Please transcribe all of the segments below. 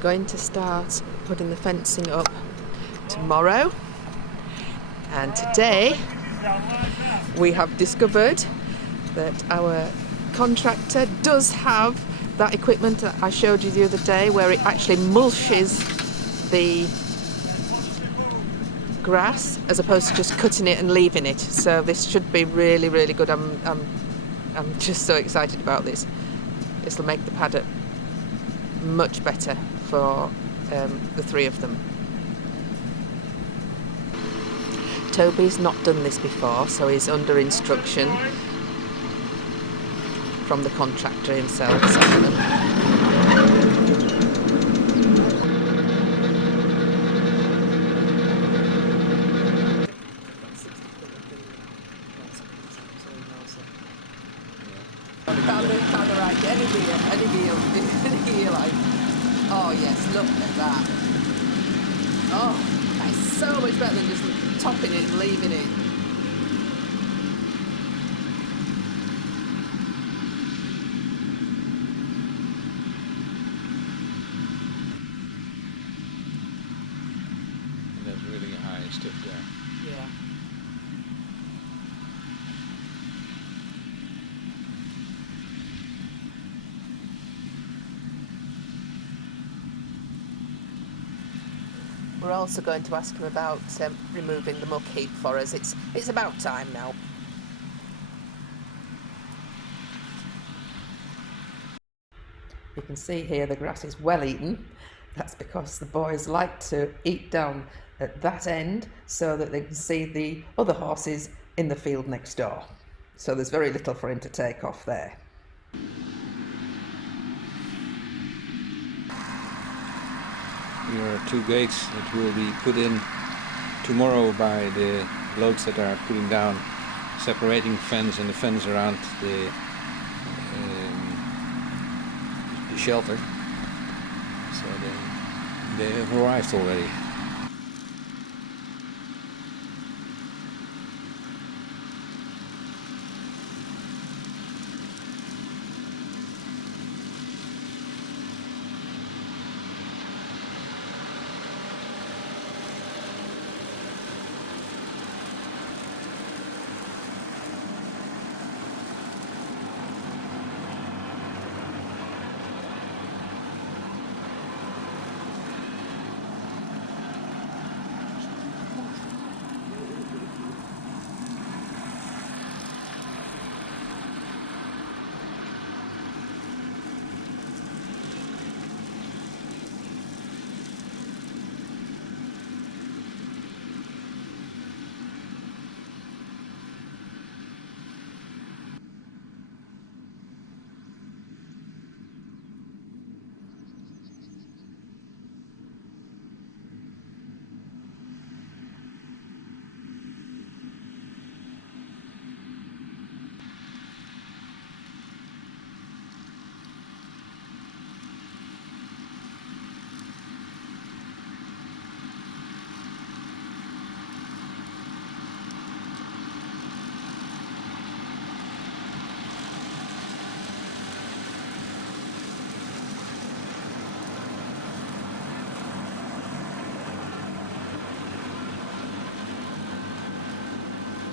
going to start putting the fencing up tomorrow, and today we have discovered that our contractor does have that equipment that I showed you the other day, where it actually mulches the grass as opposed to just cutting it and leaving it. So this should be really, really good. I'm just so excited about this. This will make the paddock much better for the three of them. Toby's not done this before, so he's under instruction from the contractor himself. Oh yes, look at that. Oh, that is so much better than just topping it and leaving it. And that's really high stuff there. Yeah. We're also going to ask him about removing the muck heap for us. It's about time now. You can see here the grass is well eaten. That's because the boys like to eat down at that end so that they can see the other horses in the field next door. So there's very little for him to take off there. Here are two gates that will be put in tomorrow by the blokes that are putting down, separating fence and the fence around the shelter. So they have arrived already.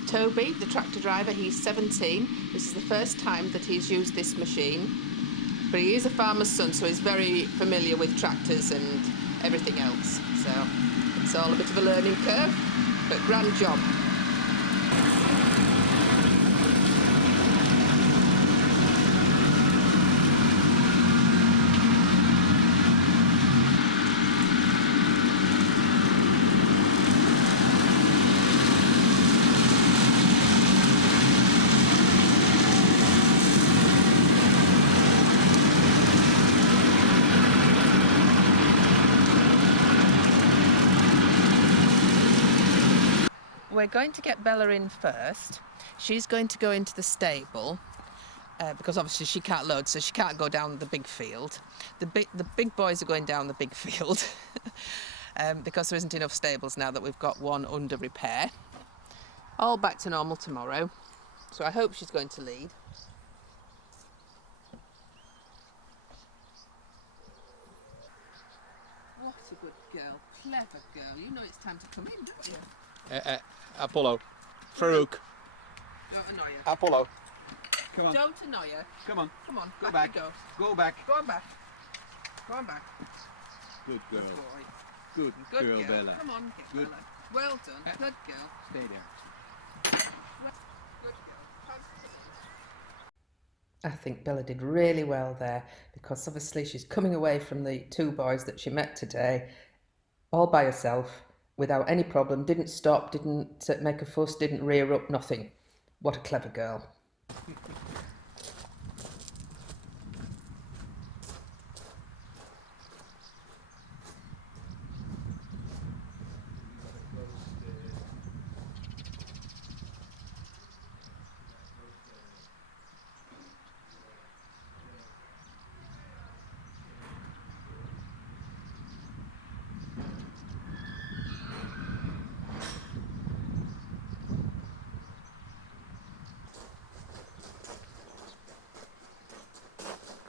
Toby, the tractor driver, he's 17. This is the first time that he's used this machine. But he is a farmer's son, so he's very familiar with tractors and everything else. So it's all a bit of a learning curve, but grand job. We're going to get Bella in first. She's going to go into the stable because obviously she can't load, so she can't go down the big field. The big boys are going down the big field because there isn't enough stables now that we've got one under repair. All back to normal tomorrow. So I hope she's going to lead. girl, clever girl. You know it's time to come in, don't you? Apollo. Farouk. Don't annoy her. Apollo. Come on. Don't annoy her. Come on. Come on, Go back back. you Go back. go. Go on back. Go on back. Good girl. Good boy. Good, Good girl, girl. Bella. Come on, get Good. Bella. Well done. Good girl. Stay there. Good girl. I think Bella did really well there because obviously she's coming away from the two boys that she met today all by herself without any problem, didn't stop, didn't make a fuss, didn't rear up, nothing. What a clever girl.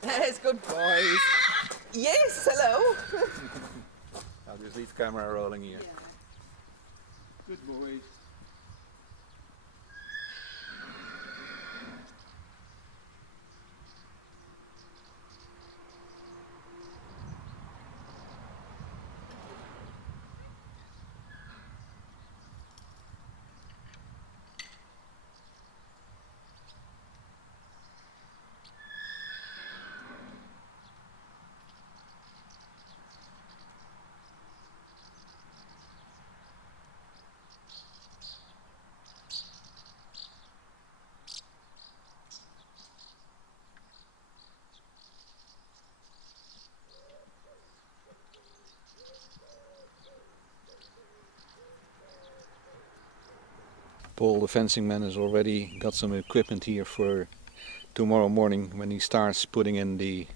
There's good boys. Yes, hello. I'll just leave the camera rolling here. Good boys. Paul, the fencing man, has already got some equipment here for tomorrow morning when he starts putting in the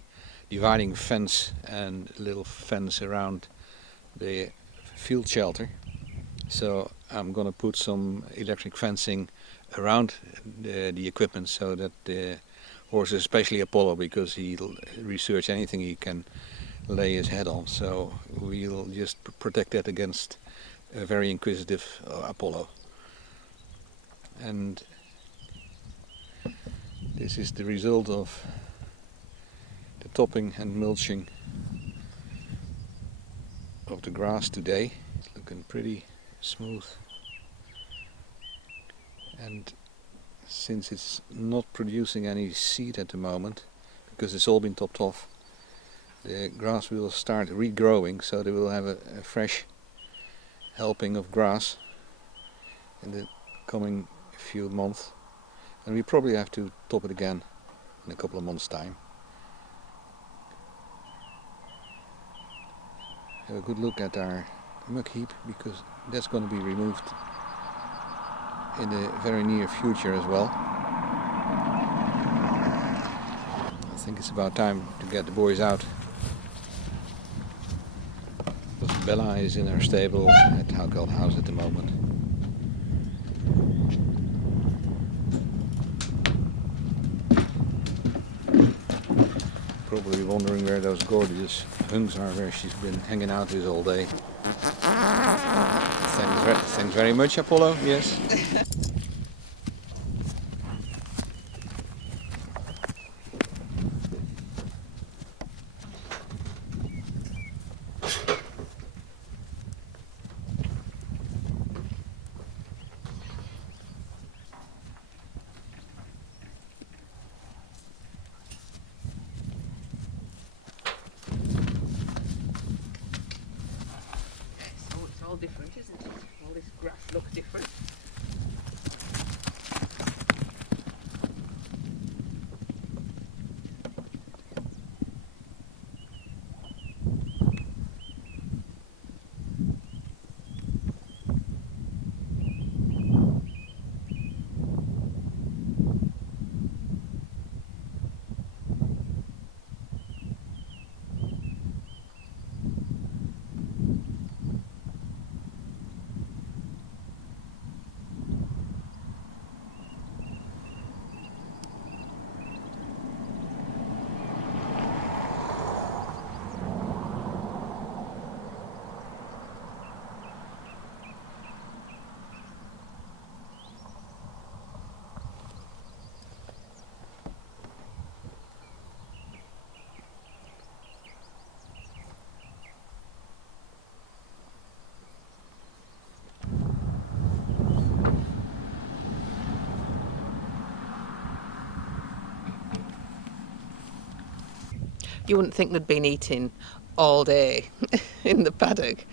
dividing fence and little fence around the field shelter. So I'm going to put some electric fencing around the equipment so that the horses, especially Apollo, because he'll research anything he can lay his head on. So we'll just protect that against a very inquisitive Apollo. And this is the result of the topping and mulching of the grass today. It's looking pretty smooth, and since it's not producing any seed at the moment because it's all been topped off, the grass will start regrowing, so they will have a fresh helping of grass in the coming few months, and we probably have to top it again in a couple of months' time. Have a good look at our muck heap, because that's going to be removed in the very near future as well. I think it's about time to get the boys out, because Bella is in her stable at Houkeld House at the moment. Probably wondering where those gorgeous hunks are, where she's been hanging out with all day. Thanks very much, Apollo. Yes. It's all different, isn't it? All this grass looks different. You wouldn't think they'd been eating all day in the paddock.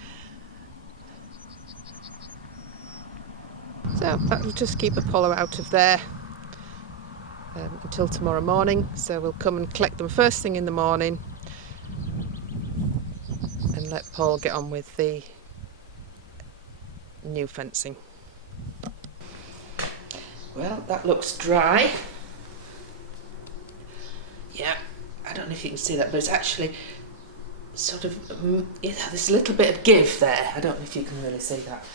So that'll just keep Apollo out of there until tomorrow morning. So we'll come and collect them first thing in the morning and let Paul get on with the new fencing. Well, that looks dry. Yeah, I don't know if you can see that, but it's actually sort of, there's a little bit of give there. I don't know if you can really see that,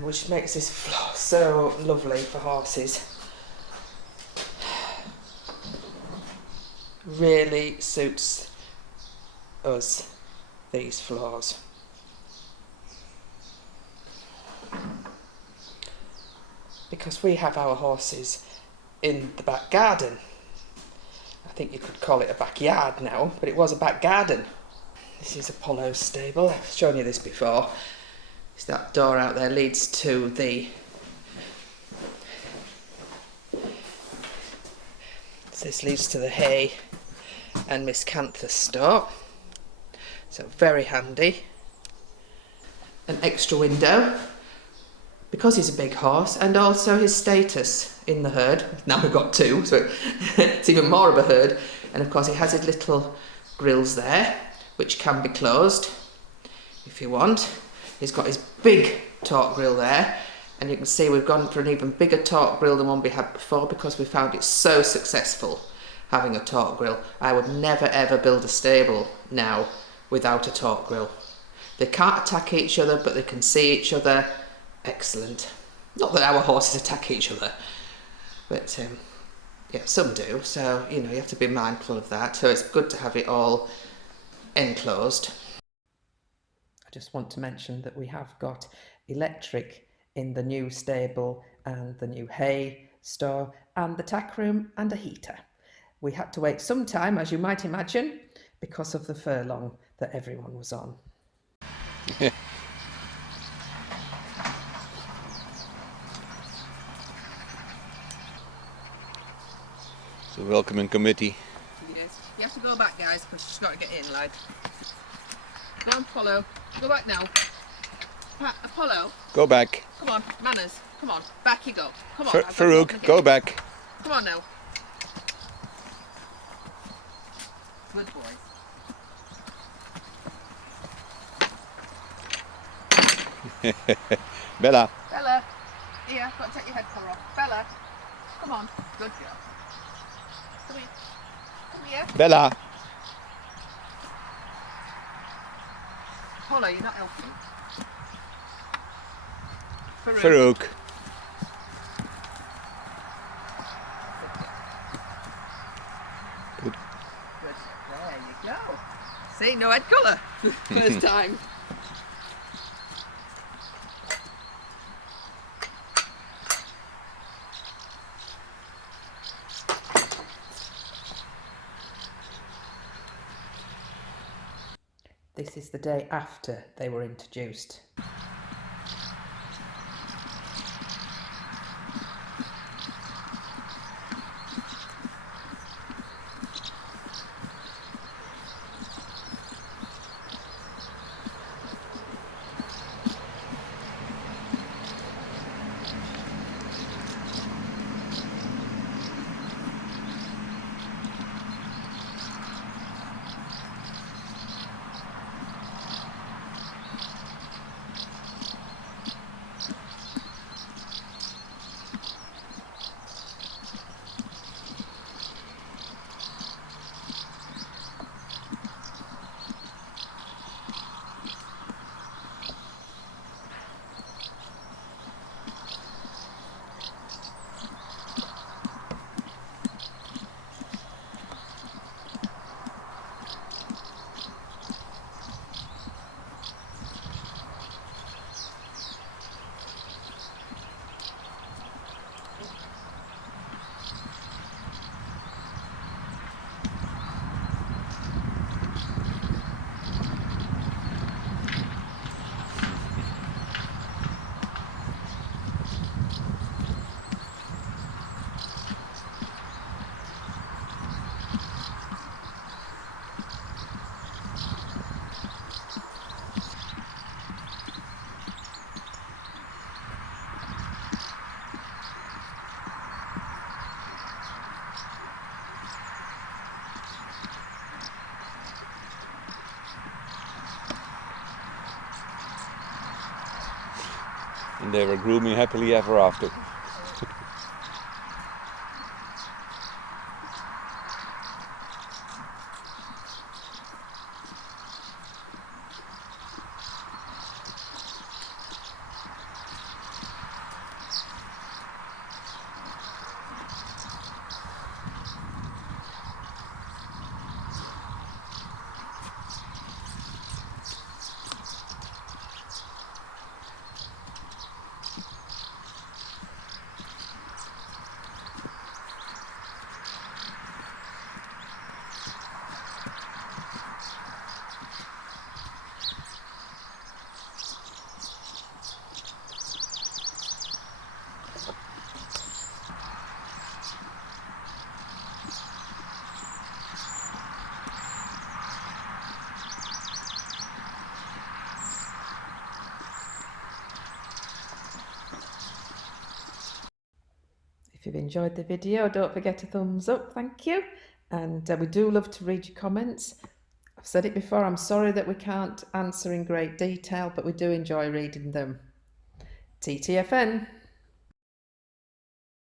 which makes this floor so lovely for horses. Really suits us, these floors. Because we have our horses in the back garden. I think you could call it a backyard now, but it was a back garden. This is Apollo's stable. I've shown you this before. So that door out there leads to the... So this leads to the hay and Miss Cantha's store. So very handy. An extra window, because he's a big horse, and also his status in the herd. Now we've got two, so it's even more of a herd. And of course he has his little grills there, which can be closed if you want. He's got his big torque grill there, and you can see we've gone for an even bigger torque grill than one we had before because we found it so successful having a torque grill. I would never ever build a stable now without a torque grill. They can't attack each other, but they can see each other. Excellent. Not that our horses attack each other, but yeah, some do. So, you know, you have to be mindful of that. So it's good to have it all enclosed. I just want to mention that we have got electric in the new stable and the new hay store and the tack room and a heater. We had to wait some time, as you might imagine, because of the furlong that everyone was on. It's a welcoming committee. Yes. You have to go back, guys, because she's got to get in, lad. Go on, Apollo. Go back now. Apollo. Go back. Come on, manners. Come on, back you go. Come on. Farouk, go back. Come on now. Good boy. Bella. Bella. Here, I've got to take your head collar off. Bella. Come on. Good girl. Come here. Come here. Bella. Apollo, you're not helping. Farouk. Good. Good. There you go. See, no head colour. First time. This is the day after they were introduced. And they were grooming happily ever after. If you've enjoyed the video, don't forget a thumbs up, thank you. And we do love to read your comments. I've said it before, I'm sorry that we can't answer in great detail, but we do enjoy reading them. TTFN.